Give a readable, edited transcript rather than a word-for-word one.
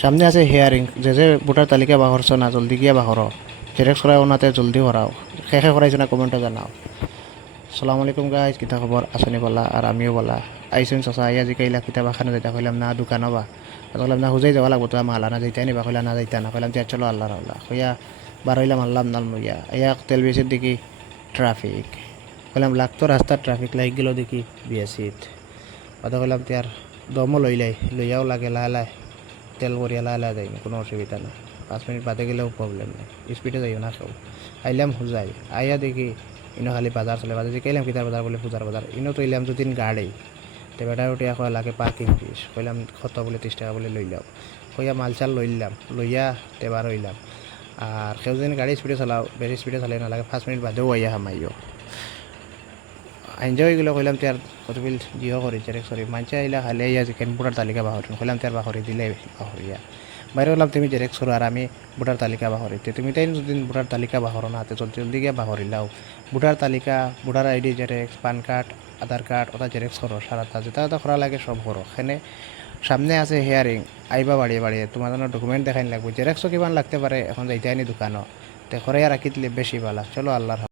সামনে আছে হিয়ারিং, যে ভোটার তালিকা বাহরছ না জলদি গিয়া বাহর, জেরেক্স করাও নাতে জলদি করাও, শেষে করাইছো না কমেন্টে জানাও। সালামু আলাইকুম গাইজ, কিতা খবর আসনি বলা আর আমিও বলা আইসুন চচা আই আজি কাইলা কিতাবা খানে যাইতা কইলাম না দোকানো বা কইলাম না হুজাই যাওয়া লাগবো তো মালা না যাইতা নিবা কইলা না যাইতা না কইলাম যে চলো আল্লাহ রাল্লাহ কইয়া বারইলাম আল্লাহ নাল মইয়া ইয়া তেল বেশির দেখি ট্রাফিক, কইলাম লাগতো রাস্তার ট্রাফিক লাইক গেল দেখি বিএসিত কথা কইলাম তে আর দমও লইলাই লইয়াও লাগে লাহে তেল করিয়া লাহে যাই কোনো অসুবিধা না, 5 মিনিট বাদে গেলেও প্রবলেম নেই, স্পিডে যাইও না কেউ। আইলাম হুজাই আইয়া দেখি ইনো খালি বাজার চলে বাজার যে কইলাম কিতার বাজার বলে পূজার বাজার ইনো তো ইলাম দুদিন গাড়ি তে বেটার উঠিয়া কয়া লাগে পার্কিং ফিস কইলাম কত বলে 30 টাকা বলে লইলাম, কইয়া মালচাল লইলাম লইয়া তেবার হইলাম। আর কেউ যদি গাড়ি স্পিডে চালাও বেশি স্পিডে চালাই না লাগে 5 মিনিট বাদেও আইয়া হামাইও এনজয় গেলো কইলাম তার কতবিল জিও করি জেরেক্স করি মানছে আইলা খালি আইয়া যে কেন ভোটার তালিকা বাহরিন কইলাম তার বাহরি দিলে বাহরিয়া বাইরে বললাম তুমি জেরেক্স করো আর আমি ভোটার তালিকা বাহরিতে তুমি তাই যদি ভোটার তালিকা বাহরো না হাতে জলদি জলদি গিয়ে বাহরিলাও ভোটার তালিকা voter ID xerox PAN card Aadhaar card ওটা জেরেক্স করো সারাটা যেটা যেটা করা লাগে সব করো এখানে সামনে আছে হিয়ারিং আইবা বাড়িয়ে বাড়িয়ে তোমার জন্য ডকুমেন্ট দেখাইন লাগবে জেরেক্সও কিমান লাগতে পারে এখন যাইতে আনি দোকানও তে করে রাখি দিলে বেশি ভালো চলো আল্লাহর